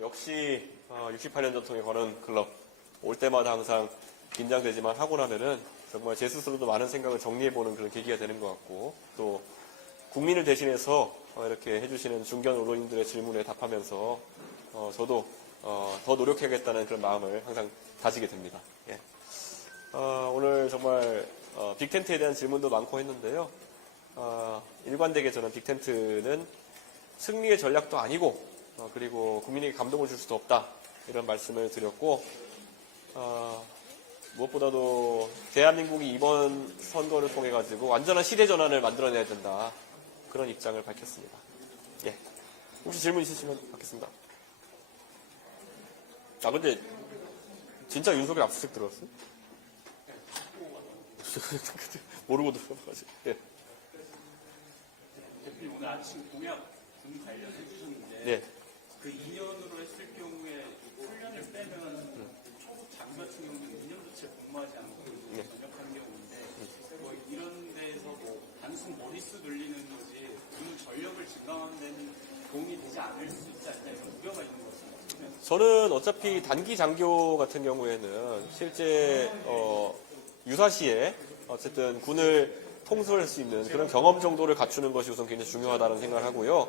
역시 68년 전통의 관원 클럽 올 때마다 항상 긴장되지만 하고 나면은 정말 제 스스로도 많은 생각을 정리해보는 그런 계기가 되는 것 같고, 또 국민을 대신해서 이렇게 해주시는 중견 언론인들의 질문에 답하면서 저도 더 노력해야겠다는 그런 마음을 항상 다지게 됩니다. 예. 오늘 정말 빅텐트에 대한 질문도 많고 했는데요. 일관되게 저는 빅텐트는 승리의 전략도 아니고 그리고 국민에게 감동을 줄 수도 없다, 이런 말씀을 드렸고, 무엇보다도 대한민국이 이번 선거를 통해 가지고 완전한 시대 전환을 만들어내야 된다, 그런 입장을 밝혔습니다. 예. 혹시 질문 있으시면 받겠습니다. 근데 진짜 윤석열 압수수색 들어갔어요? 모르고 들어가가지고. 예. 대표님 오늘 아침 공약 등 관련해 주셨는데, 네. 그 2년으로 했을 경우에 훈련을 빼면 초급 장교 같은 경우는 2년도 채 근무하지 않고 전역하는 경우인데, 뭐 이런 데서 뭐 단순 머릿수 돌리는 거지 그 전력을 증강하는 데는 도움이 되지 않을 수 있지 않냐, 이런 우려가 있는 것 같습니다. 저는 어차피 단기 장교 같은 경우에는 실제 유사시에 어쨌든 군을 통솔할 수 있는 그런 경험 정도를 갖추는 것이 우선 굉장히 중요하다는 생각을 하고요.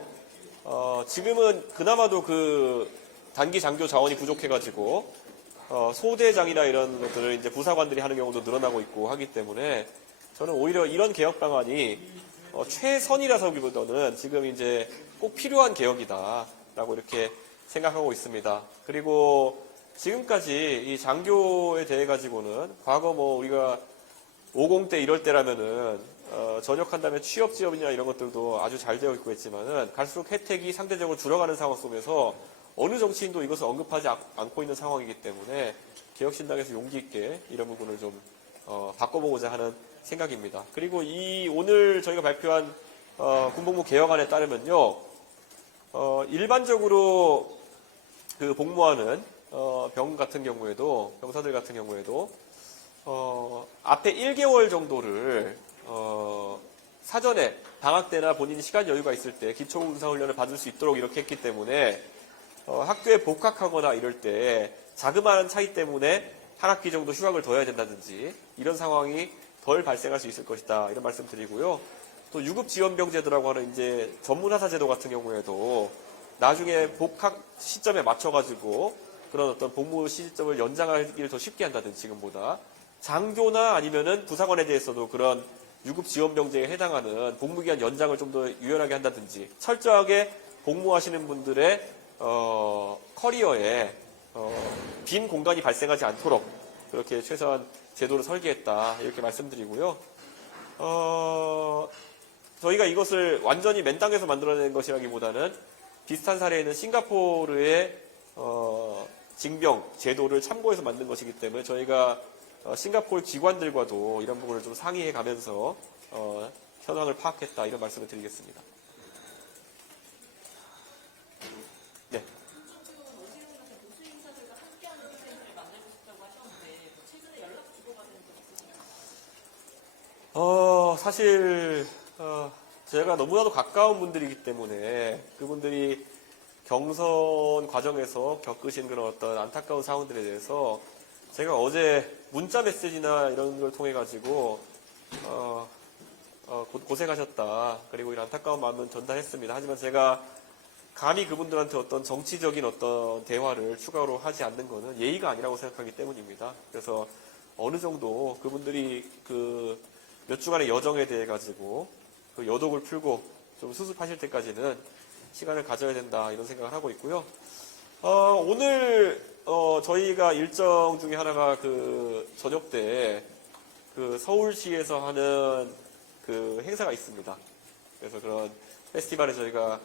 지금은 그나마도 그 단기 장교 자원이 부족해가지고 소대장이나 이런 것들을 이제 부사관들이 하는 경우도 늘어나고 있고 하기 때문에, 저는 오히려 이런 개혁 방안이 최선이라서기보다는 지금 이제 꼭 필요한 개혁이다라고 이렇게 생각하고 있습니다. 그리고 지금까지 이 장교에 대해 가지고는 과거 뭐 우리가 50대 이럴 때라면은 전역한 다음에 취업 지원이나 이런 것들도 아주 잘 되어 있고 했지만은 갈수록 혜택이 상대적으로 줄어가는 상황 속에서 어느 정치인도 이것을 언급하지 않고 있는 상황이기 때문에 개혁신당에서 용기 있게 이런 부분을 좀 바꿔보고자 하는 생각입니다. 그리고 오늘 저희가 발표한 군복무 개혁안에 따르면요, 일반적으로 그 복무하는 병사들 같은 경우에도 앞에 1개월 정도를 사전에 방학 때나 본인이 시간 여유가 있을 때 기초군사훈련을 받을 수 있도록 이렇게 했기 때문에 학교에 복학하거나 이럴 때 자그마한 차이 때문에 한 학기 정도 휴학을 더 해야 된다든지 이런 상황이 덜 발생할 수 있을 것이다, 이런 말씀 드리고요. 또 유급지원병제도라고 하는 이제 전문하사제도 같은 경우에도 나중에 복학 시점에 맞춰가지고 그런 어떤 복무 시점을 연장하기를 더 쉽게 한다든지, 지금보다 장교나 아니면은 부사관에 대해서도 그런 유급지원병제에 해당하는 복무기간 연장을 좀 더 유연하게 한다든지, 철저하게 복무하시는 분들의 커리어에 빈 공간이 발생하지 않도록 그렇게 최소한 제도를 설계했다, 이렇게 말씀드리고요. 저희가 이것을 완전히 맨 땅에서 만들어낸 것이라기보다는 비슷한 사례에는 싱가포르의 징병 제도를 참고해서 만든 것이기 때문에 저희가 싱가포르 기관들과도 이런 부분을 좀 상의해 가면서 현황을 파악했다, 이런 말씀을 드리겠습니다. 네. 사실 제가 너무나도 가까운 분들이기 때문에 그분들이 경선 과정에서 겪으신 그런 어떤 안타까운 상황들에 대해서 제가 어제 문자 메시지나 이런 걸 통해 가지고 고생하셨다, 그리고 이런 안타까운 마음은 전달했습니다. 하지만 제가 감히 그분들한테 어떤 정치적인 어떤 대화를 추가로 하지 않는 것은 예의가 아니라고 생각하기 때문입니다. 그래서 어느 정도 그분들이 그 몇 주간의 여정에 대해 가지고 그 여독을 풀고 좀 수습하실 때까지는 시간을 가져야 된다, 이런 생각을 하고 있고요. 오늘 저희가 일정 중에 하나가 그 저녁 때 그 서울시에서 하는 그 행사가 있습니다. 그래서 그런 페스티벌에 제가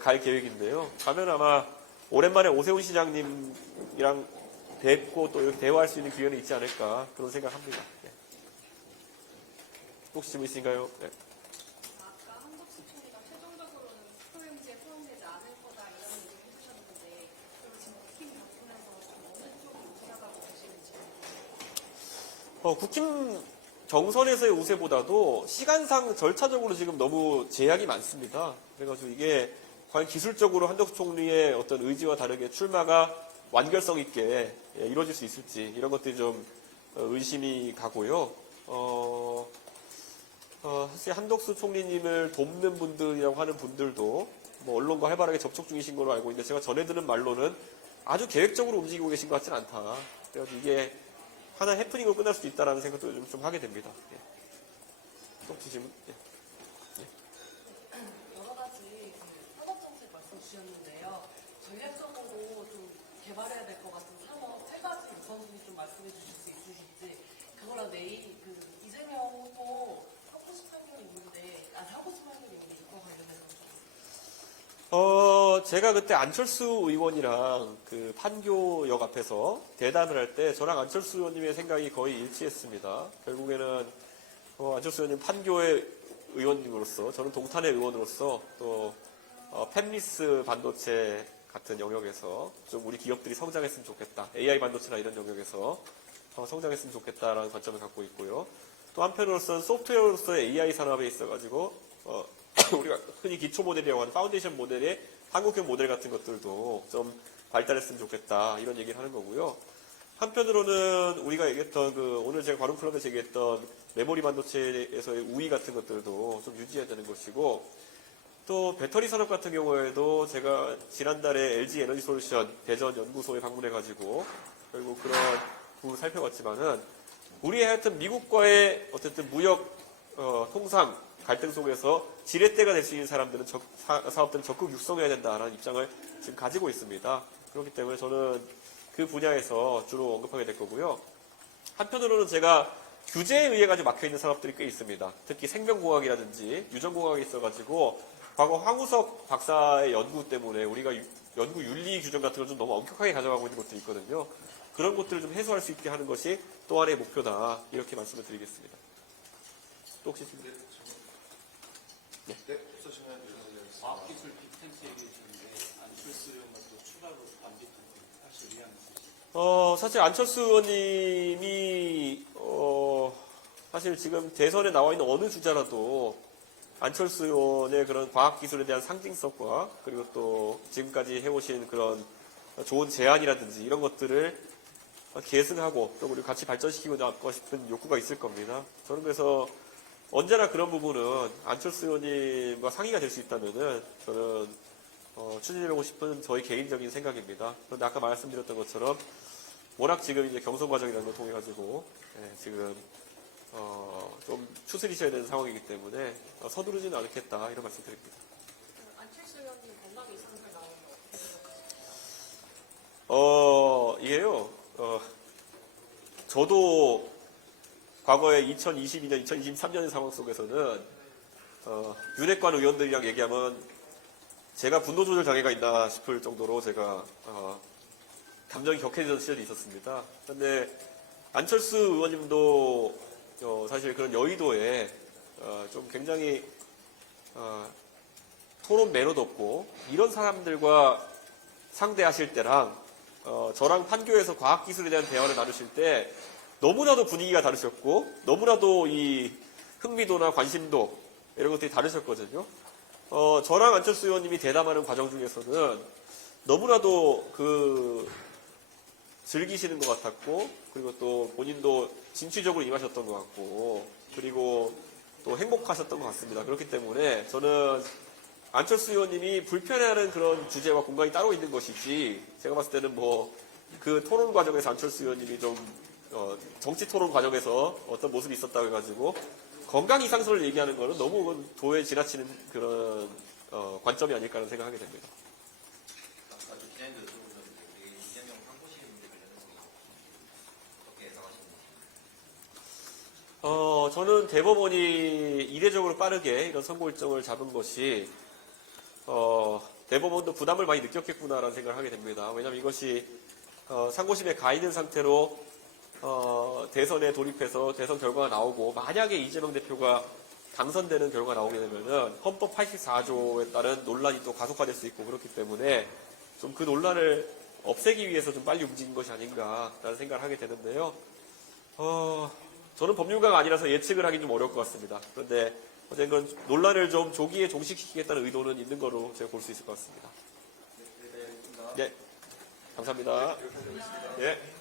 갈 계획인데요. 가면 아마 오랜만에 오세훈 시장님이랑 뵙고 또 이렇게 대화할 수 있는 기회는 있지 않을까, 그런 생각합니다. 네. 혹시 질문 있으신가요? 네. 아까 한덕수 총리가 최종적으로는 투표용지에 포함되지 않을 거다, 이런 얘기를 해주셨는데, 그리고 지금 국힘 바꾸면서 어느 쪽이 우세하다고 보시는지. 국힘 경선에서의 우세보다도 시간상 절차적으로 지금 너무 제약이 많습니다. 그래가지고 이게 과연 기술적으로 한덕수 총리의 어떤 의지와 다르게 출마가 완결성 있게 이루어질 수 있을지 이런 것들이 좀 의심이 가고요. 사실 한덕수 총리님을 돕는 분들이라고 하는 분들도 뭐 언론과 활발하게 접촉 중이신 걸로 알고 있는데 제가 전해 들은 말로는 아주 계획적으로 움직이고 계신 것 같지는 않다. 그래서 이게 하나의 해프닝으로 끝날 수도 있다는 생각도 좀 하게 됩니다. 예. 또 질문? 예. 여러 가지 산업 정책 말씀 주셨는데요. 전략적으로 좀 개발해야 될 것 같은 산업 세 가지 우선순위 좀 말씀해 주실 수 있으실지. 그거랑 내일 이재명 후보 하고 싶은 게 있는데 이거 관련해서 좀. 제가 그때 안철수 의원이랑 그 판교역 앞에서 대담을 할 때 저랑 안철수 의원님의 생각이 거의 일치했습니다. 결국에는 안철수 의원님 판교의 의원님으로서 저는 동탄의 의원으로서 또 팹리스 반도체 같은 영역에서 좀 우리 기업들이 성장했으면 좋겠다. AI 반도체나 이런 영역에서 성장했으면 좋겠다라는 관점을 갖고 있고요. 또 한편으로서는 소프트웨어로서의 AI 산업에 있어가지고 우리가 흔히 기초 모델이라고 하는 파운데이션 모델의 한국형 모델 같은 것들도 좀 발달했으면 좋겠다 이런 얘기를 하는 거고요. 한편으로는 우리가 얘기했던 오늘 제가 과룸 클럽에서 얘기했던 메모리 반도체에서의 우위 같은 것들도 좀 유지해야 되는 것이고 또 배터리 산업 같은 경우에도 제가 지난달에 LG 에너지 솔루션 대전 연구소에 방문해가지고 결국 그런 부분을 살펴봤지만은 우리 하여튼 미국과의 어쨌든 무역 통상 갈등 속에서 지렛대가 될 수 있는 사람들은 사업들은 적극 육성해야 된다라는 입장을 지금 가지고 있습니다. 그렇기 때문에 저는 그 분야에서 주로 언급하게 될 거고요. 한편으로는 제가 규제에 의해 가지고 막혀 있는 산업들이 꽤 있습니다. 특히 생명공학이라든지 유전공학이 있어가지고 과거 황우석 박사의 연구 때문에 우리가 연구 윤리 규정 같은 걸 좀 너무 엄격하게 가져가고 있는 것들이 있거든요. 그런 것들을 좀 해소할 수 있게 하는 것이 또 하나의 목표다. 이렇게 말씀을 드리겠습니다. 또 혹시 질문? 네, 없으시면 유선되겠습니다. 과학기술 빅텐트 얘기해주는데 안철수 의원과 또 추가로 반대하는 사실 의향이 있으시죠? 사실 안철수 의원님이 사실 지금 대선에 나와 있는 어느 주자라도 안철수 의원의 그런 과학기술에 대한 상징성과 그리고 또 지금까지 해오신 그런 좋은 제안이라든지 이런 것들을 계승하고 또 우리 같이 발전시키고 나가고 싶은 욕구가 있을 겁니다. 저는 그래서 언제나 그런 부분은 안철수 의원님과 상의가 될 수 있다면은 저는 추진하고 싶은 저희 개인적인 생각입니다. 그런데 아까 말씀드렸던 것처럼 워낙 지금 이제 경선 과정이라는 걸 통해 가지고 지금 좀 추스리셔야 되는 상황이기 때문에 서두르지는 않겠다 이런 말씀드립니다. 안철수 의원님 건강이 이상하게 나오는 거 이게요. 저도 과거에 2022년, 2023년의 상황 속에서는 윤핵관 의원들이랑 얘기하면 제가 분노 조절 장애가 있나 싶을 정도로 제가 감정이 격해지던 시절이 있었습니다. 그런데 안철수 의원님도 사실 그런 여의도에 좀 굉장히 토론 매너도 없고 이런 사람들과 상대하실 때랑 저랑 판교에서 과학기술에 대한 대화를 나누실 때 너무나도 분위기가 다르셨고 너무나도 이 흥미도나 관심도 이런 것들이 다르셨거든요. 저랑 안철수 의원님이 대담하는 과정 중에서는 너무나도 즐기시는 것 같았고 그리고 또 본인도 진취적으로 임하셨던 것 같고 그리고 또 행복하셨던 것 같습니다. 그렇기 때문에 저는 안철수 의원님이 불편해하는 그런 주제와 공간이 따로 있는 것이지 제가 봤을 때는 뭐 그 토론 과정에서 안철수 의원님이 좀 정치 토론 과정에서 어떤 모습이 있었다고 해가지고 건강 이상설을 얘기하는 거는 너무 도에 지나치는 그런 관점이 아닐까 하는 생각하게 됩니다. 아까 기자님들 여쭤보셨는데 이재명 항고시 문제 관련해서 어떻게 예상하시는지? 저는 대법원이 이례적으로 빠르게 이런 선고 일정을 잡은 것이 대법원도 부담을 많이 느꼈겠구나라는 생각을 하게 됩니다. 왜냐하면 이것이 상고심에 가 있는 상태로 대선에 돌입해서 대선 결과가 나오고 만약에 이재명 대표가 당선되는 결과가 나오게 되면은 헌법 84조에 따른 논란이 또 가속화될 수 있고 그렇기 때문에 좀 그 논란을 없애기 위해서 좀 빨리 움직인 것이 아닌가라는 생각을 하게 되는데요. 저는 법률가가 아니라서 예측을 하기 좀 어려울 것 같습니다. 그런데 어쨌든 논란을 좀 조기에 종식시키겠다는 의도는 있는 거로 제가 볼 수 있을 것 같습니다. 네, 감사합니다. 예.